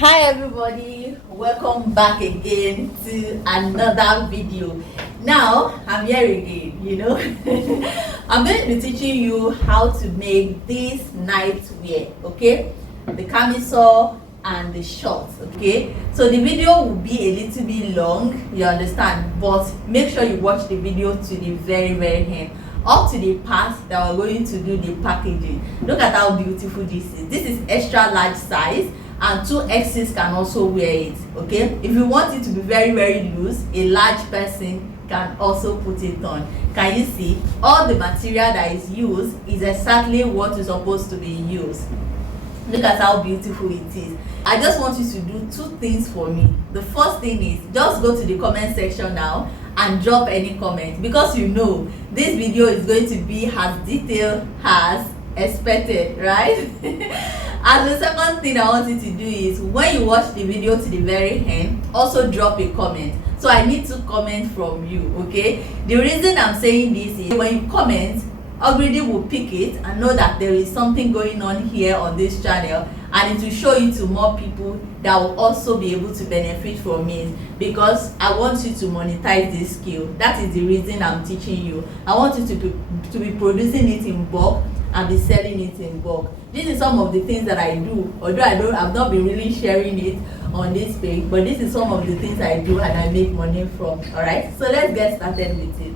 Hi everybody, welcome back again to another video. Now I'm here again. I'm going to be teaching you how to make this nightwear, okay? The camisole and the shorts, okay? So the video will be a little bit long, you understand, but make sure you watch the video to the very end, up to the part that we're going to do the packaging. Look at how beautiful this is. This is extra large size, and 2X's can also wear it, okay? If you want it to be very loose, a large person can also put it on. Can you see? All the material that is used is exactly what is supposed to be used. Look at how beautiful it is. I just want you to do two things for me. The first thing is just go to the comment section now and drop any comment, because you know this video is going to be as detailed as expected, right? And the second thing I want you to do is, when you watch the video to the very end, also drop a comment. So I need to comment from you, okay? The reason I'm saying this is, when you comment, algorithm will pick it and know that there is something going on here on this channel, and it will show you to more people that will also be able to benefit from it, because I want you to monetize this skill. That is the reason I'm teaching you. I want you to be producing it in bulk and be selling it in bulk. This is some of the things that I do, although I've not been really sharing it on this page, but this is some of the things I do and I make money from. All right, so let's get started with it.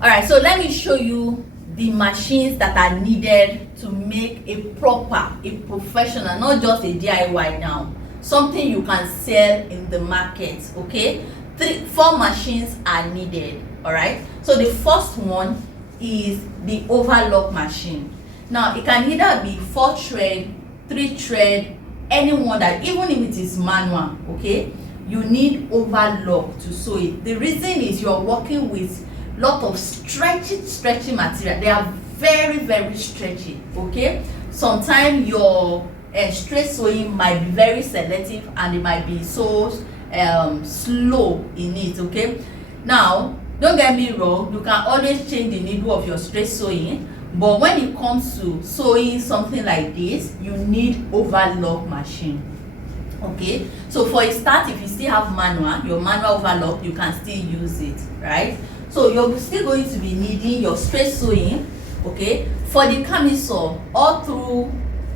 All right, so let me show you the machines that are needed to make a proper, a professional, not just a DIY now, something you can sell in the market, okay? 4 machines are needed. All right, so the first one is the overlock machine. Now it can either be 4 thread, 3 thread, anyone that, even if it is manual, okay, you need overlock to sew it. The reason is you're working with lot of stretchy material. They are very stretchy, okay? Sometimes your straight sewing might be very selective and it might be so slow in it, okay? Now don't get me wrong, you can always change the needle of your straight sewing, but when it comes to sewing something like this, you need overlock machine, okay? So for a start, if you still have manual, your manual overlock, you can still use it, right? So you're still going to be needing your straight sewing, okay? For the camisole, all through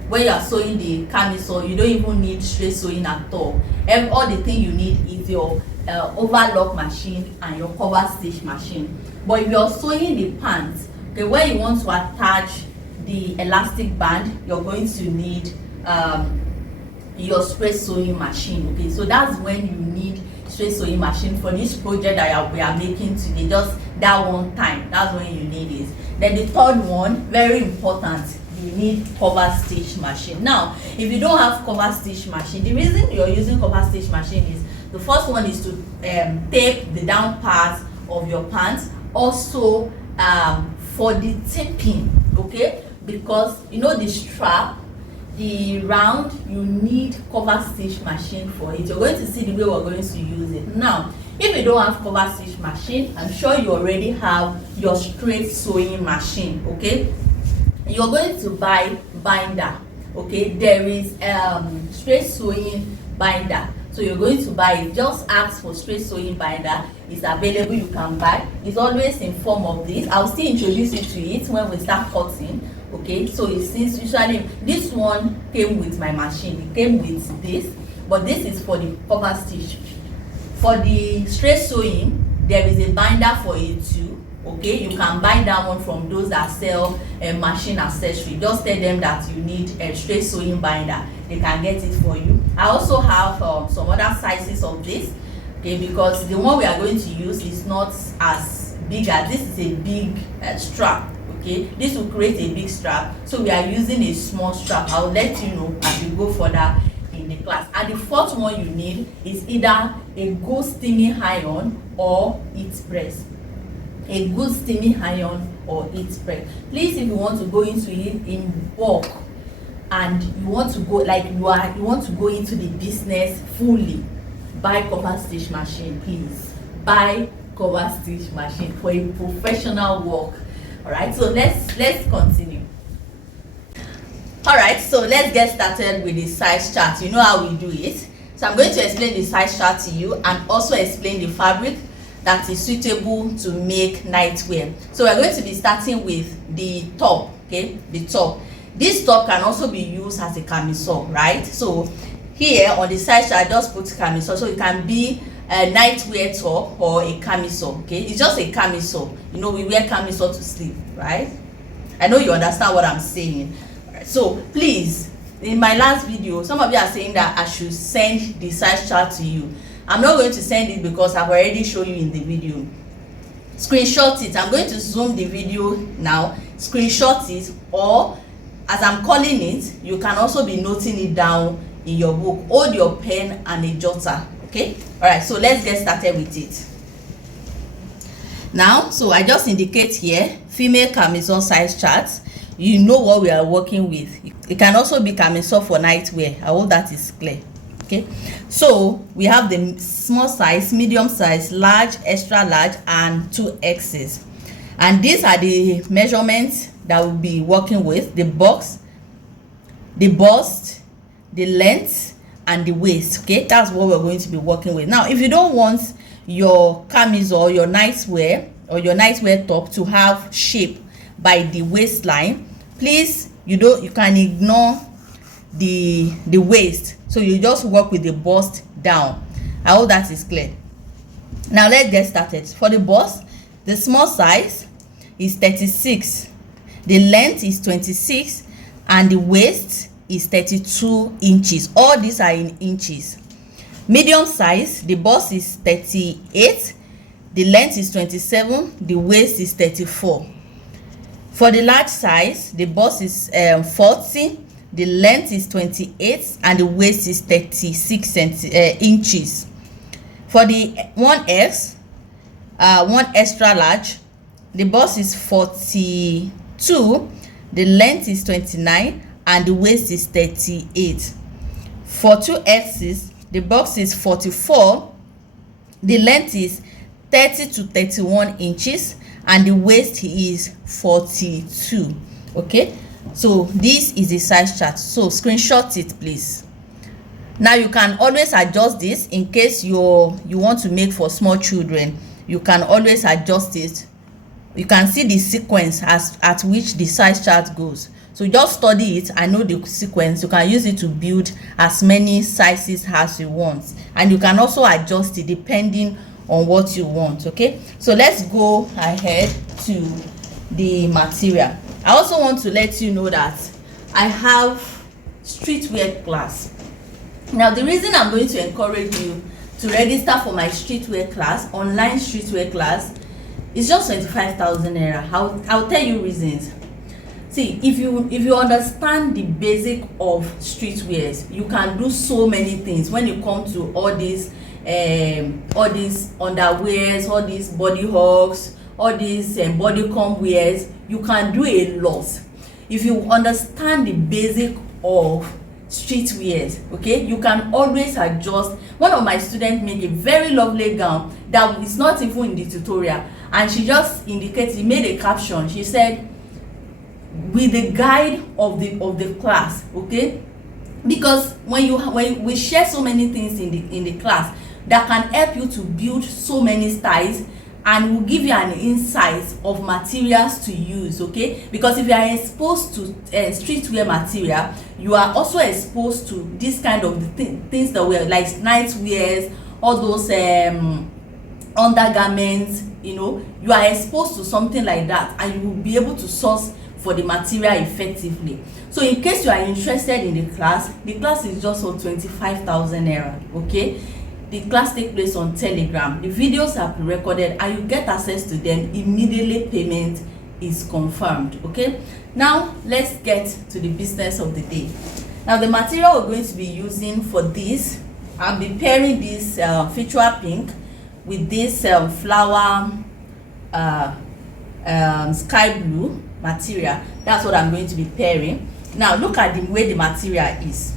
when you are sewing the camisole, you don't even need straight sewing at all. All the thing you need is your overlock machine and your cover stitch machine. But if you're sewing the pants, okay, when you want to attach the elastic band, you're going to need your straight sewing machine, okay? So that's when you need straight sewing machine for this project that we are making today. Just that one time, that's when you need it. Then the third one, very important, you need cover stitch machine. Now if you don't have cover stitch machine, the reason you're using cover stitch machine is, the first one is to tape the down part of your pants, also for the taping, okay? Because you know the strap, the round, you need cover stitch machine for it. You're going to see the way we're going to use it. Now if you don't have cover stitch machine, I'm sure you already have your straight sewing machine, okay? You're going to buy binder, okay? There is straight sewing binder, so you're going to buy it. Just ask for straight sewing binder. It's available, you can buy. It's always in form of this. I'll still introduce you to it when we start cutting, okay? So it seems usually this one came with my machine, it came with this, but this is for the cover stitch. For the straight sewing, there is a binder for it too, okay? You can buy that one from those that sell machine accessory. Just tell them that you need a straight sewing binder, they can get it for you. I also have some other sizes of this, okay, because the one we are going to use is not as big as this. Is a big strap, okay? This will create a big strap, so we are using a small strap. I'll let you know as we go further in the class. And the fourth one you need is either a good steaming iron or heat press. A good steaming iron or heat press. Please, if you want to go into it in bulk and you want to go like you want to go into the business fully, buy cover stitch machine. Please buy cover stitch machine for a professional work. All right, so let's continue. All right, so let's get started with the size chart. You know how we do it. So I'm going to explain the size chart to you and also explain the fabric that is suitable to make nightwear. So we're going to be starting with the top. Okay, the top. This top can also be used as a camisole, right? So here on the size chart, I just put camisole, so it can be a nightwear top or a camisole. Okay, it's just a camisole. You know, we wear camisole to sleep, right? I know you understand what I'm saying. So please, in my last video, some of you are saying that I should send the size chart to you. I'm not going to send it because I've already shown you in the video. Screenshot it. I'm going to zoom the video now. Screenshot it, or as I'm calling it, you can also be noting it down in your book. Hold your pen and a jotter. Okay, all right, so let's get started with it now. So I just indicate here female camisole size charts. You know what we are working with. It can also be camisole for nightwear. I hope that is clear. Okay, so we have the small size, medium size, large, extra large, and 2Xs, and these are the measurements that we'll be working with: the box, the bust, the length, and the waist. Okay, that's what we're going to be working with. Now, if you don't want your camisole, your nightwear, or your nightwear top to have shape by the waistline, please, you can ignore the waist. So you just work with the bust down. I hope that is clear. Now let's get started. For the bust, the small size is 36, the length is 26, and the waist is 32 inches. All these are in inches. Medium size, the bust is 38, the length is 27, the waist is 34. For the large size, the bust is 40, the length is 28, and the waist is 36 inches. For the 1X, one extra large, the bust is 42, the length is 29, and the waist is 38. For 2Xs, the bust is 44, the length is 30 to 31 inches, and the waist is 42. Okay, so this is the size chart. So screenshot it, please. Now you can always adjust this in case you want to make for small children. You can always adjust it. You can see the sequence at which the size chart goes. So just study it and know the sequence. You can use it to build as many sizes as you want, and you can also adjust it depending on what you want. Okay, so let's go ahead to the material. I also want to let you know that I have streetwear class. Now, the reason I'm going to encourage you to register for my streetwear class, online streetwear class, is just 25,000 naira. I'll tell you reasons. See, if you understand the basic of streetwears, you can do so many things when you come to all these underwears, all these body hugs, all these bodycon wears. You can do a lot if you understand the basic of streetwears. Okay, you can always adjust. One of my students made a very lovely gown that is not even in the tutorial, and she just indicated, made a caption. She said, with the guide of the class. Okay, because when we share so many things in the class that can help you to build so many styles, and will give you an insight of materials to use. Okay, because if you are exposed to streetwear material, you are also exposed to this kind of things that were like night wears, all those undergarments. You know, you are exposed to something like that, and you will be able to source for the material effectively. So in case you are interested in the class is just for 25,000 naira. Okay, the class takes place on Telegram. The videos are pre-recorded and you get access to them immediately. Payment is confirmed. Okay, now let's get to the business of the day. Now, the material we're going to be using for this, I'll be pairing this feature pink with this flower sky blue material. That's what I'm going to be pairing. Now look at the way the material is.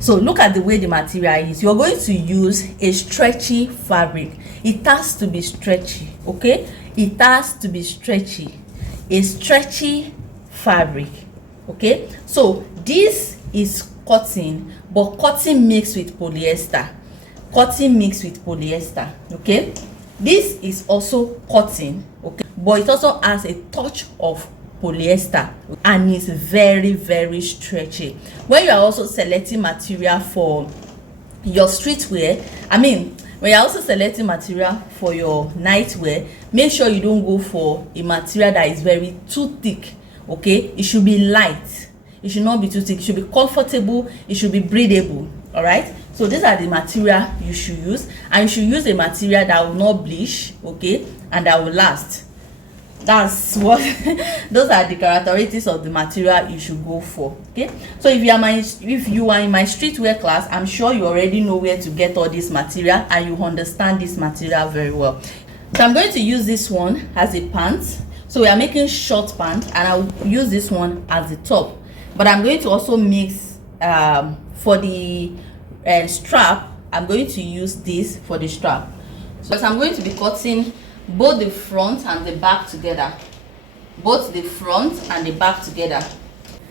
So look at the way the material is. You're going to use a stretchy fabric. It has to be stretchy. Okay, it has to be stretchy. A stretchy fabric. Okay, so this is cotton but cotton mixed with polyester. Cotton mixed with polyester. Okay, this is also cotton, okay, but it also has a touch of polyester and is very, very stretchy. When you are also selecting material for your streetwear, when you're also selecting material for your nightwear, make sure you don't go for a material that is very too thick. Okay, it should be light, it should not be too thick, it should be comfortable, it should be breathable. All right, so these are the material you should use, and you should use a material that will not bleach, okay, and that will last. That's what those are the characteristics of the material you should go for. Okay, so if you are in my streetwear class, I'm sure you already know where to get all this material and you understand this material very well. So I'm going to use this one as a pant. So we are making short pants, and I'll use this one as the top, but I'm going to also mix for the strap. I'm going to use this for the strap. So I'm going to be cutting both the front and the back together, both the front and the back together.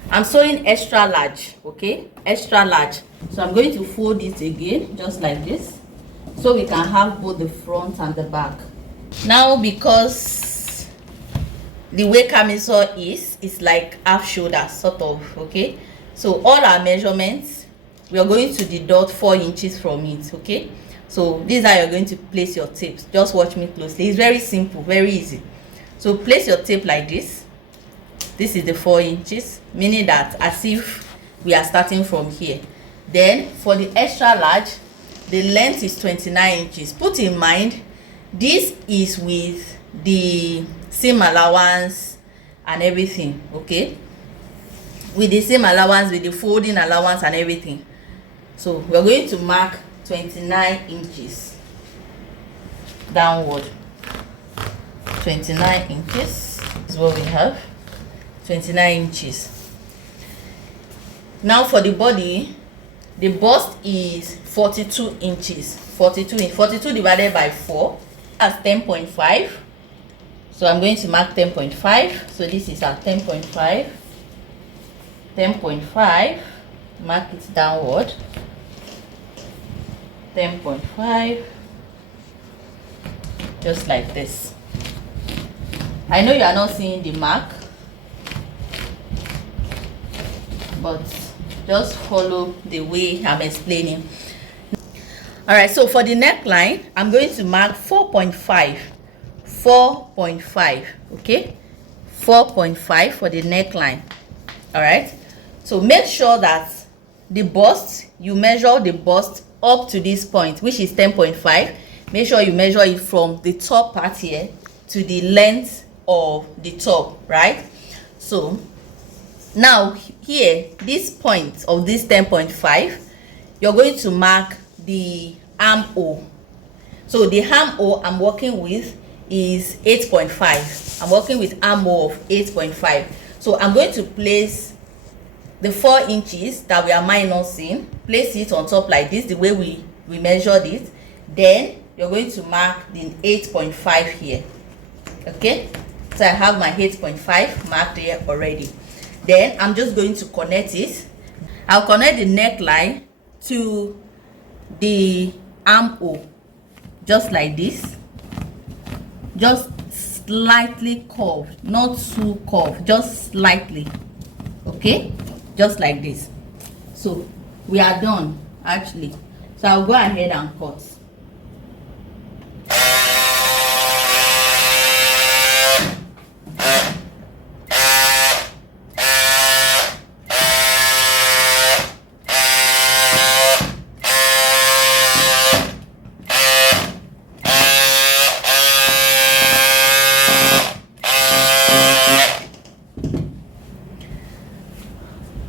I'm sewing extra large, okay, extra large. So I'm going to fold it again just like this, so we can have both the front and the back. Now, because the way camisole is like half shoulder sort of, okay, so all our measurements, we are going to deduct 4 inches from it. Okay, so this is how you're going to place your tapes. Just watch me closely. It's very simple, very easy. So place your tape like this. This is the 4 inches, meaning that as if we are starting from here. Then for the extra large, the length is 29 inches. Put in mind, this is with the seam allowance and everything, okay, with the same allowance, with the folding allowance and everything. So we're going to mark 29 inches downward. 29 inches is what we have. 29 inches. Now for the body, the bust is 42 inches. 42 divided by 4, that's 10.5. So I'm going to mark 10.5. So this is our 10.5. 10.5. Mark it downward. 10.5. Just like this. I know you are not seeing the mark, but just follow the way I'm explaining. All right, so for the neckline, I'm going to mark 4.5. 4.5, okay, 4.5 for the neckline. All right, so make sure that the bust, you measure the bust up to this point, which is 10.5. Make sure you measure it from the top part here to the length of the top, right? So now here, this point of this 10.5, you're going to mark the armhole. So the armhole I'm working with is 8.5. I'm working with armhole of 8.5. So I'm going to place the 4 inches that we are minusing, place it on top like this, the way we measured it. Then you're going to mark the 8.5 here. Okay, so I have my 8.5 marked here already. Then I'm just going to connect it. I'll connect the neckline to the armhole just like this, just slightly curved, not too curved, just slightly. Okay, just like this. So we are done actually. So I'll go ahead and cut.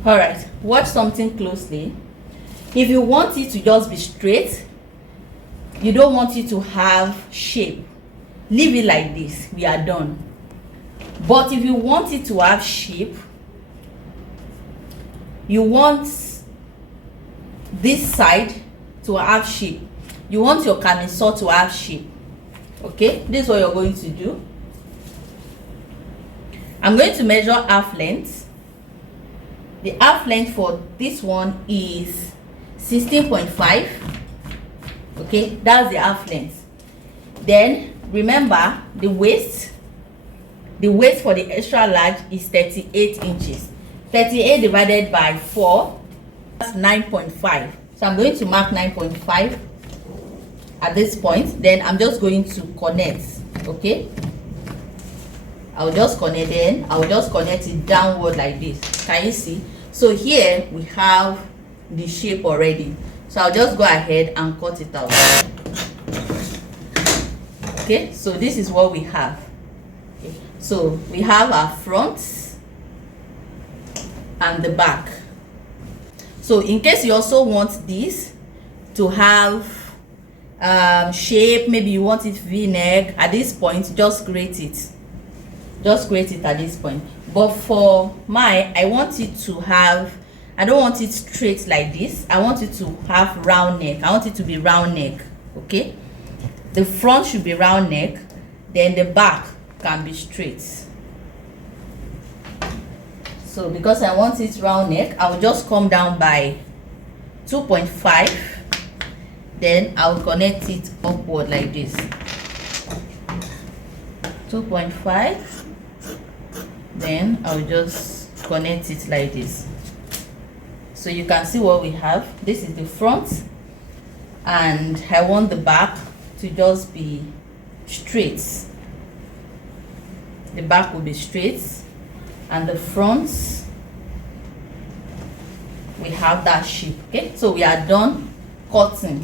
All right, watch something closely. If you want it to just be straight, you don't want it to have shape, leave it like this. We are done. But if you want it to have shape, you want this side to have shape, you want your camisole to have shape. Okay, this is what you're going to do. I'm going to measure half length. The half length for this one is 16.5. Okay, that's the half length. Then remember the waist for the extra large is 38 inches. 38 divided by 4, that's 9.5. So I'm going to mark 9.5 at this point. Then I'm just going to connect. Okay, I'll just connect. Then I'll just connect it downward like this. Can you see? So here we have the shape already. So I'll just go ahead and cut it out. Okay, so this is what we have. Okay, so we have our front and the back. So in case you also want this to have shape, maybe you want it v-neck, at this point just grate it. Just grate it at this point. But for mine, I want it to have, I don't want it straight like this. I want it to have round neck. I want it to be round neck. Okay, the front should be round neck, then the back can be straight. So because I want it round neck, I'll just come down by 2.5, then I'll connect it upward like this. 2.5, then I'll just connect it like this. So you can see what we have. This is the front, and I want the back to just be straight. The back will be straight, and the front, we have that shape. Okay, so we are done cutting.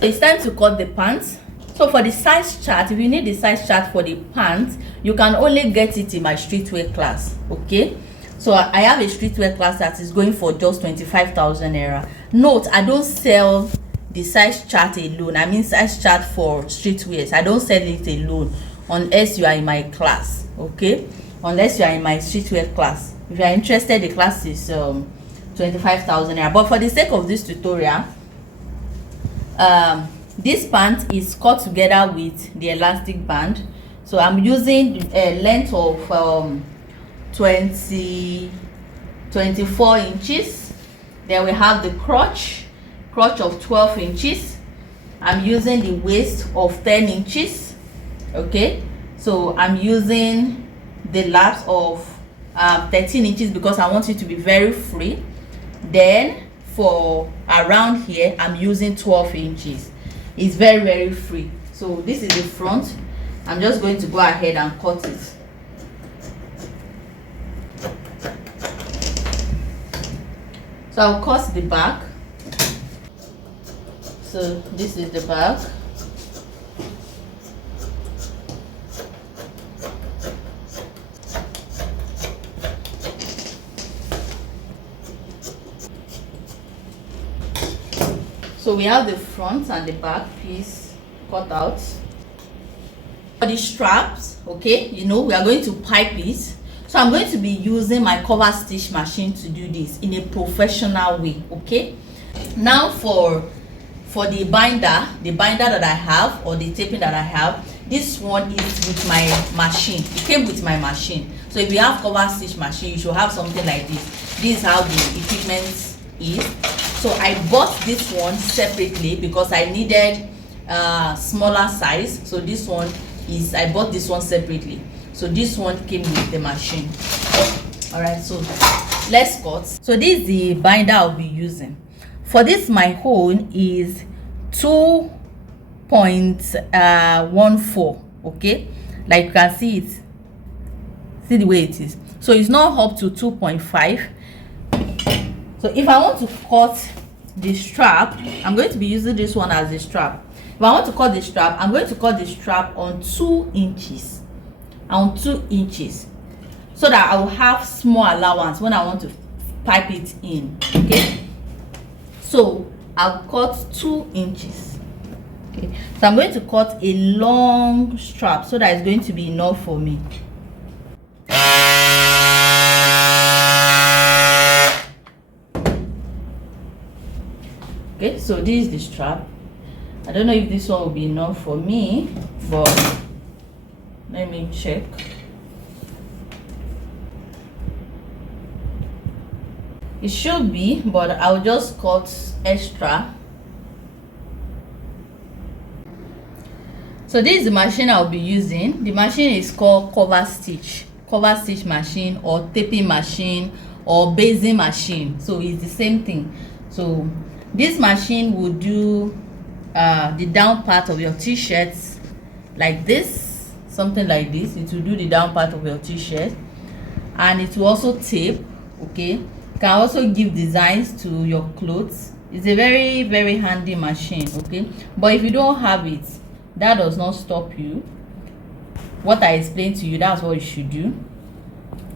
It's time to cut the pants. So for the size chart, if you need the size chart for the pants, you can only get it in my streetwear class. Okay, so I have a streetwear class that is going for just 25,000 naira. Note, I don't sell the size chart alone. I mean size chart for streetwears. I don't sell it alone unless you are in my class. Okay, unless you are in my streetwear class. If you are interested, the class is 25,000 naira. But for the sake of this tutorial, this pant is cut together with the elastic band. So I'm using a length of 24 inches. Then we have the crotch of 12 inches. I'm using the waist of 10 inches. Okay, so I'm using the laps of 13 inches because I want it to be very free. Then for around here, I'm using 12 inches. It's very free. So this is the front. I'm just going to go ahead and cut it. So I'll cut the back. So this is the back. So we have the front and the back piece cut out. For the straps, okay, you know, we are going to pipe it. So I'm going to be using my cover stitch machine to do this in a professional way. Okay, now for the binder that I have, or the taping that I have, this one is with my machine. It came with my machine. So if you have cover stitch machine, you should have something like this. This is how the equipment is. So I bought this one separately because I needed smaller size. So this one is, I bought this one separately. So this one came with the machine. All right, so let's cut. So this is the binder I'll be using. For this, my hole is 2.14. Okay, like you can see it. See the way it is. So it's not up to 2.5. So if I want to cut the strap, I'm going to be using this one as the strap. If I want to cut the strap, I'm going to cut the strap on 2 inches. On 2 inches. So that I will have small allowance when I want to pipe it in. Okay. So I'll cut 2 inches. Okay. So I'm going to cut a long strap so that it's going to be enough for me. Okay, so this is the strap. I don't know if this one will be enough for me, but let me check. It should be, but I'll just cut extra. So this is the machine I'll be using. The machine is called cover stitch machine, or taping machine, or basing machine. So it's the same thing. So this machine will do the down part of your t-shirts like this, something like this. It will do the down part of your t-shirt, and it will also tape. Okay, can also give designs to your clothes. It's a very, very handy machine. Okay, but if you don't have it, that does not stop you. What I explained to you, that's what you should do.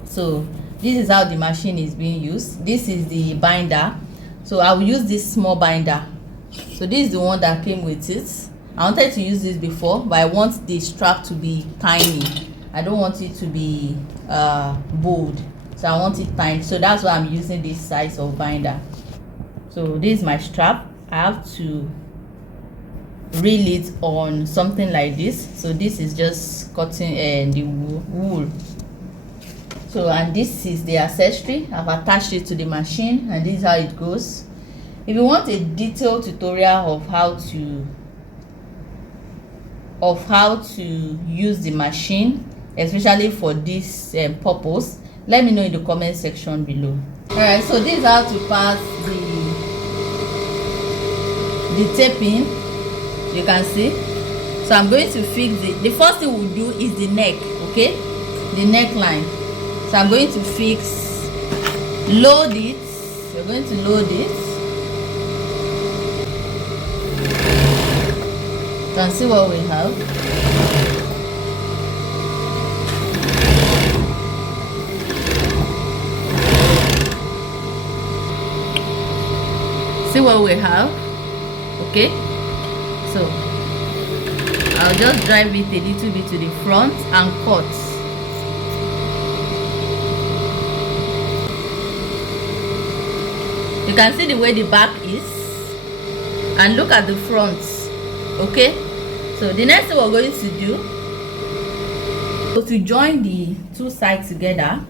So this is how the machine is being used. This is the binder. So I will use this small binder. So this is the one that came with it. I wanted to use this before, but I want the strap to be tiny. I don't want it to be bold, so I want it tiny. So that's why I'm using this size of binder. So this is my strap. I have to reel it on something like this. So this is just cutting the wool. So, and this is the accessory. I've attached it to the machine, and this is how it goes. If you want a detailed tutorial of how to use the machine, especially for this purpose, let me know in the comment section below. All right, so this is how to pass the taping. You can see. So I'm going to fix the first thing we'll do is the neck. Okay, the neckline. So I'm going to load it. We're going to load it. You can see what we have. See what we have. Okay, so I'll just drive it a little bit to the front and cut. You can see the way the back is, and look at the front. Okay, so the next thing we're going to do, so to join the two sides together,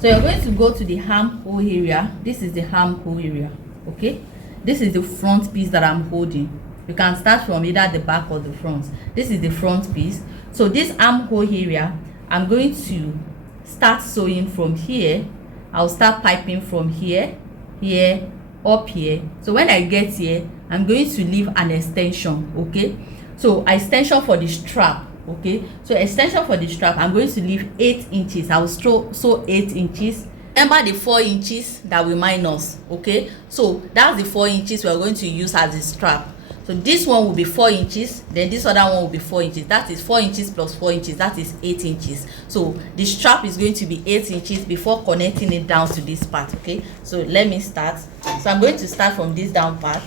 so you're going to go to the armhole area. This is the armhole area. Okay, this is the front piece that I'm holding. You can start from either the back or the front. This is the front piece. So this armhole area, I'm going to start sewing from here. I'll start piping from here, here, up here. So when I get here, I'm going to leave an extension. Okay, so extension for the strap. Okay, so extension for the strap, I'm going to leave 8 inches. I will sew 8 inches. Remember the 4 inches that we minus. Okay, so that's the 4 inches we are going to use as the strap. So this one will be 4 inches, then this other one will be 4 inches. That is 4 inches plus 4 inches, that is 8 inches. So the strap is going to be 8 inches before connecting it down to this part. Okay, so let me start. So I'm going to start from this down part.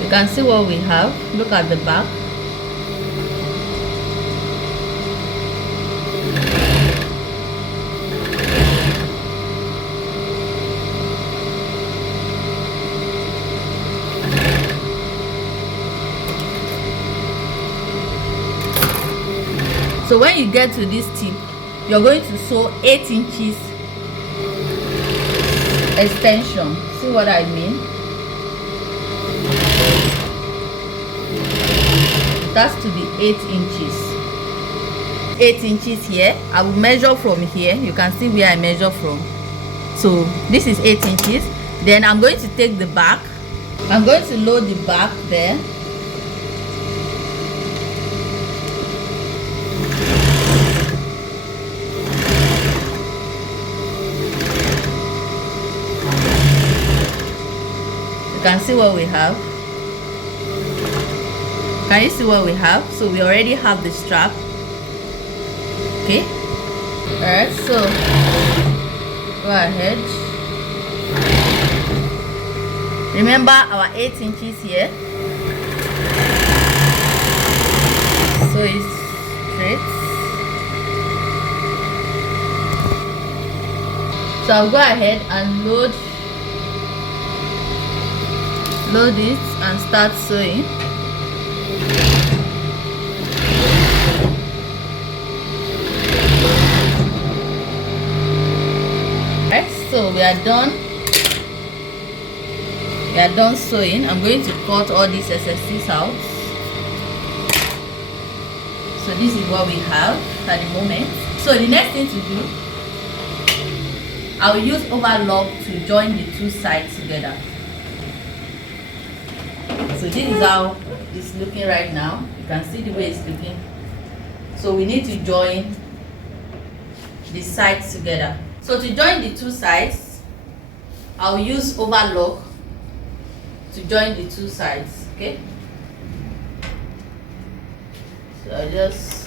You can see what we have. Look at the back. So when you get to this tip, you're going to sew 8 inches extension. See what I mean? It has to be 8 inches. 8 inches here. I will measure from here. You can see where I measure from. So this is 8 inches. Then I'm going to take the back. I'm going to load the back there. You can see what we have. Can you see what we have? So we already have the strap. Okay, all right, so go ahead. Remember our 8 inches here, so it's straight. So I'll go ahead and load load it and start sewing. Right, so we are done. We are done sewing. I'm going to cut all these SSCs out. So this is what we have at the moment. So the next thing to do, I will use overlock to join the two sides together. So this is how it's looking right now. You can see the way it's looking. So we need to join the sides together. So to join the two sides, I'll use overlock to join the two sides. Okay. So I just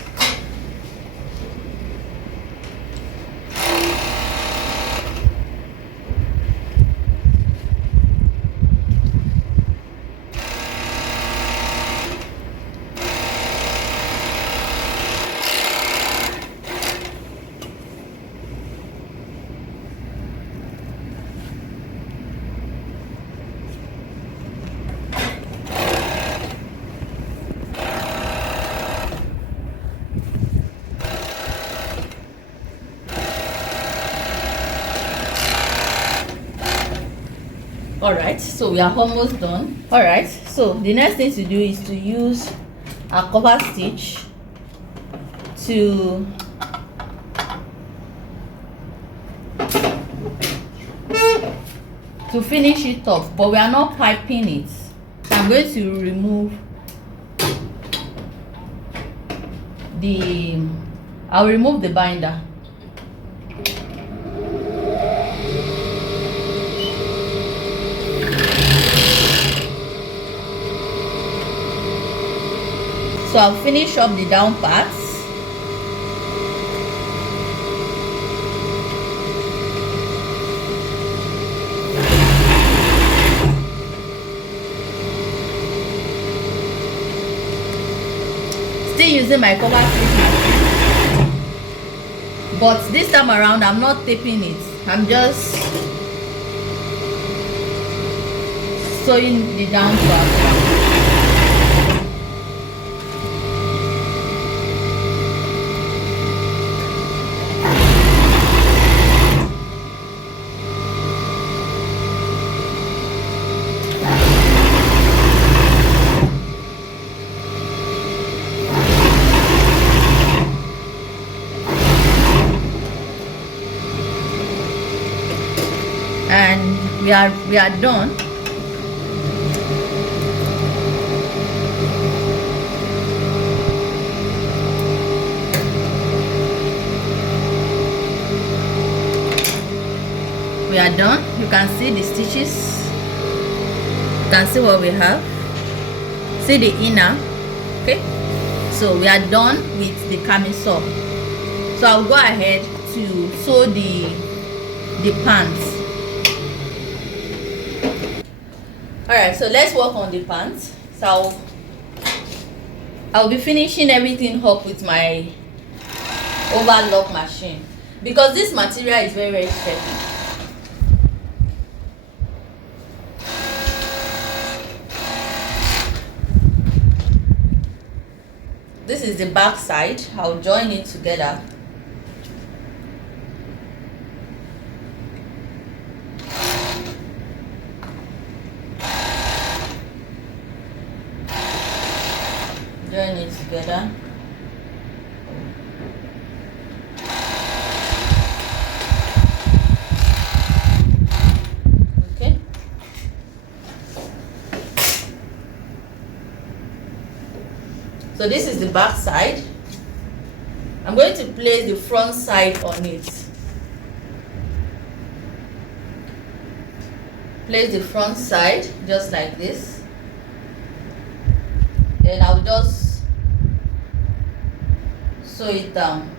Alright, so we are almost done. Alright, so the next thing to do is to use a cover stitch to finish it off, but we are not piping it. So I'm going to remove I'll remove the binder. So I'll finish up the down parts. Still using my cover stitch machine, but this time around I'm not taping it. I'm just sewing the down part. And we are done. We are done. You can see the stitches. You can see what we have. See the inner. Okay, so we are done with the camisole. So I'll go ahead to sew the pants. Alright, so let's work on the pants. So I'll be finishing everything up with my overlock machine because this material is very, very heavy. This is the back side. I'll join it together. Join it together. Okay. So this is the back side. I'm going to place the front side on it. Place the front side just like this. Then I'll just sew it down.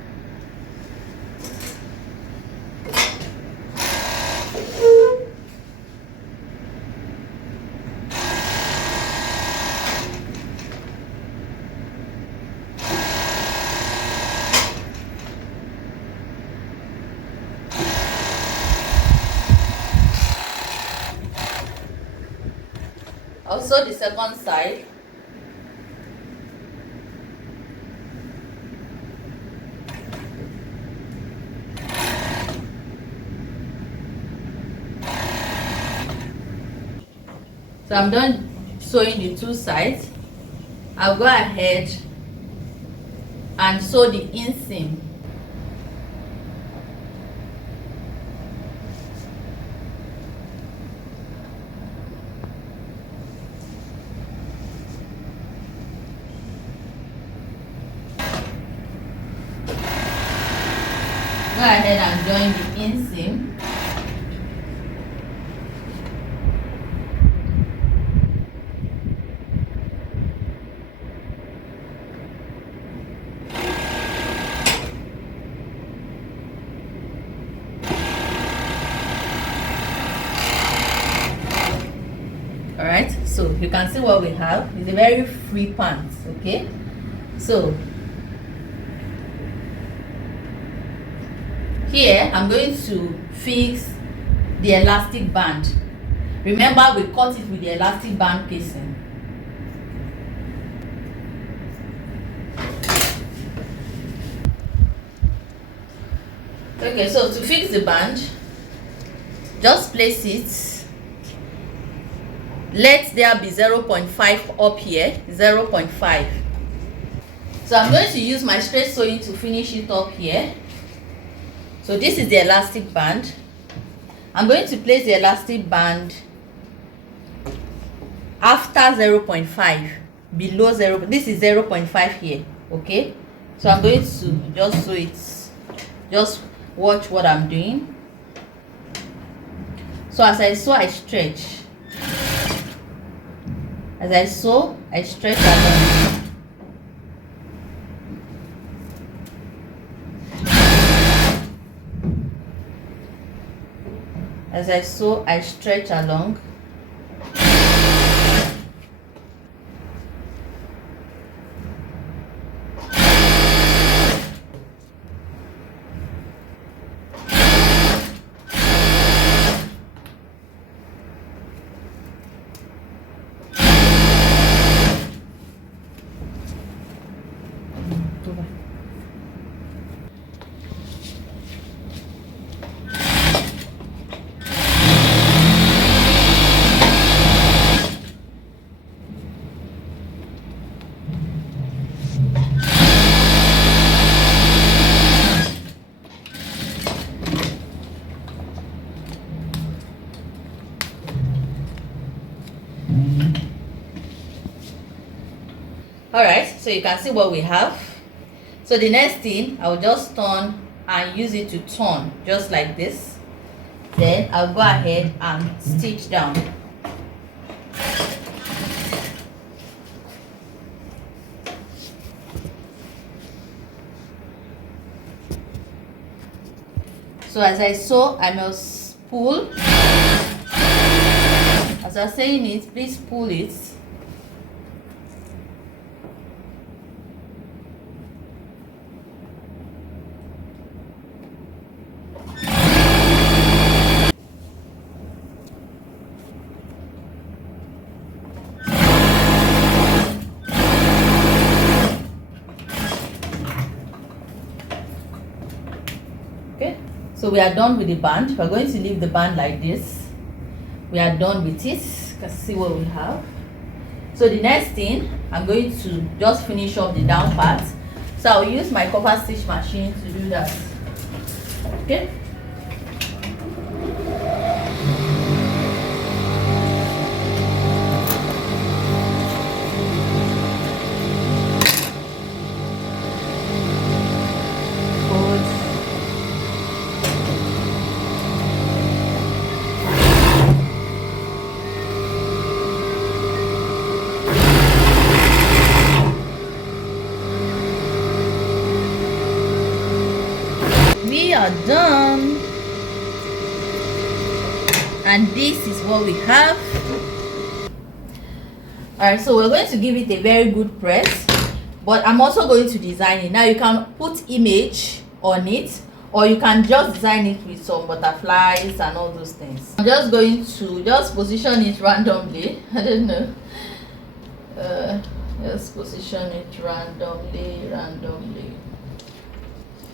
sew the second side. So I'm done sewing the two sides. I'll go ahead and sew the inseam. Go ahead and join the inseam. Alright, so you can see what we have. It's a very free pants, okay? So here I'm going to fix the elastic band. Remember, we cut it with the elastic band casing. Okay, so to fix the band, just place it. Let there be 0.5 up here, 0.5. So I'm going to use my straight sewing to finish it up here. So this is the elastic band. I'm going to place the elastic band after 0.5, below 0. This is 0.5 here, okay? So I'm going to just sew it. Just watch what I'm doing. So as I sew, I stretch. As I sew, I stretch along. As I sew, I stretch along. Alright, so you can see what we have. So the next thing, I'll just turn and use it to turn just like this. Then I'll go ahead and stitch down. So as I sew, I must pull. As I'm saying it, please pull it. Okay, so we are done with the band. We're going to leave the band like this. We are done with it. You can see what we have. So the next thing, I'm going to just finish up the down part. So I'll use my cover stitch machine to do that. Okay. We are done, and this is what we have. All right, so we're going to give it a very good press, but I'm also going to design it. Now you can put image on it, or you can just design it with some butterflies and all those things. I'm just going to just position it randomly. I don't know. Just position it randomly.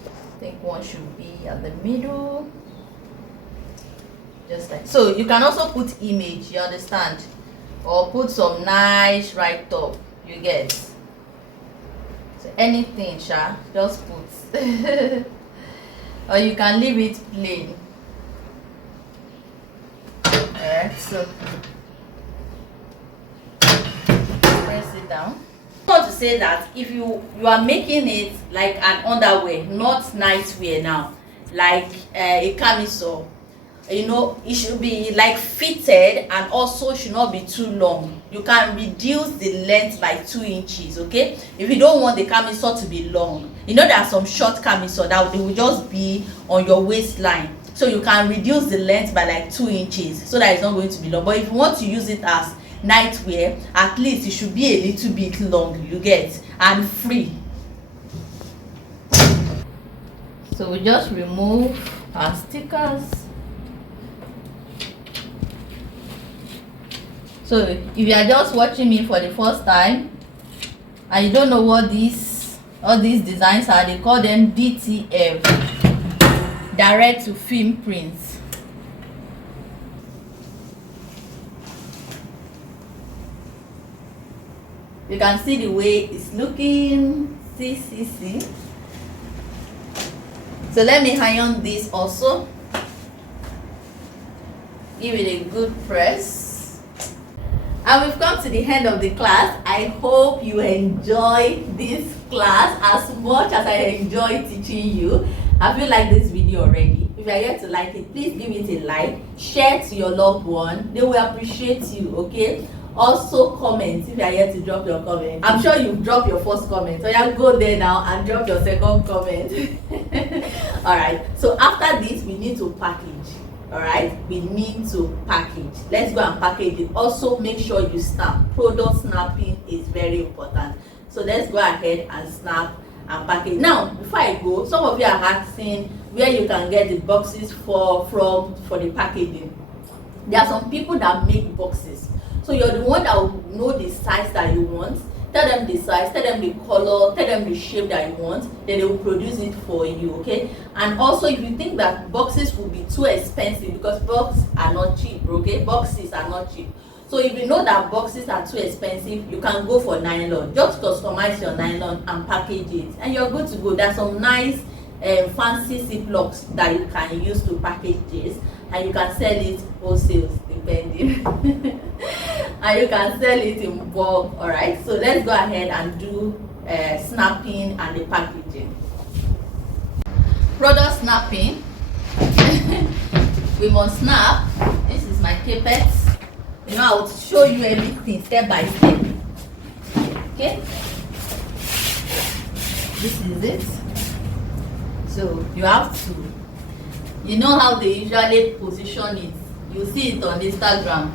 I think one should be at the middle, just like so. You can also put image, you understand, or put some nice right top, you get. So anything, sha, just put. Or you can leave it plain. Alright, so press it down. I want to say that if you are making it like an underwear, not nightwear now, like a camisole, you know, it should be like fitted and also should not be too long. You can reduce the length by 2 inches, okay? If you don't want the camisole to be long, you know there are some short camisole that they will just be on your waistline, so you can reduce the length by like 2 inches so that it's not going to be long. But if you want to use it as nightwear, at least it should be a little bit long, you get, and free. So we just remove our stickers. So if you are just watching me for the first time and you don't know what all these designs are, they call them DTF, direct to film prints. You can see the way it's looking. See. So let me iron this also. Give it a good press. And we've come to the end of the class. I hope you enjoy this class as much as I enjoy teaching you. Have you liked this video already? If you are yet to like it, please give it a like. Share to your loved one. They will appreciate you, okay? Also comment if you are yet to drop your comment. I'm sure you've dropped your first comment, so you go there now and drop your second comment. All right, so after this we need to package. All right, we need to package. Let's go and package it. Also make sure you snap. Product snapping is very important, so let's go ahead and snap and package. Now before I go, some of you are asking where you can get the boxes for the packaging. There are some people that make boxes, so you're the one that will know the size that you want. Tell them the size, tell them the color, tell them the shape that you want, then they will produce it for you, okay? And also if you think that boxes will be too expensive, because boxes are not cheap, okay? Boxes are not cheap. So if you know that boxes are too expensive, you can go for nylon. Just customize your nylon and package it, and you're good to go. There's some nice fancy ziplocs that you can use to package this, and you can sell it wholesale depending. And you can sell it in bulk. All right, so let's go ahead and do snapping and the packaging. Product snapping. We must snap. This is my carpet. You know, I will show you everything step by step. Okay, this is it. So you have to, you know how they usually position it. You see it on Instagram,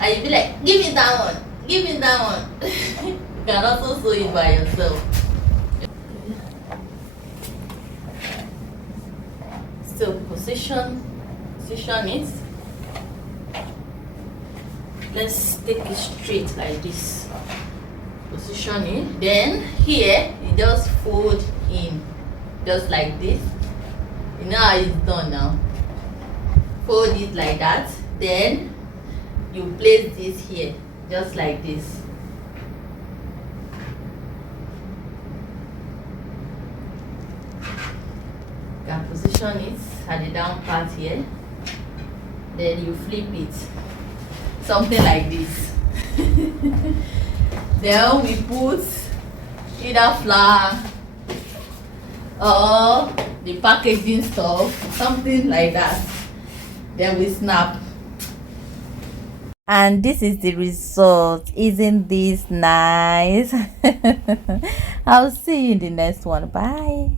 and you be like, give me that one, give me that one. You can also sew it by yourself. So position it. Let's take it straight like this. Position it. Then here you just fold in, just like this. You know how it's done now. Fold it like that. Then you place this here, just like this. You can position it at the down part here. Then you flip it, something like this. Then we put either flour or the packaging stuff, something like that. Then we snap. And this is the result. Isn't this nice? I'll see you in the next one. Bye.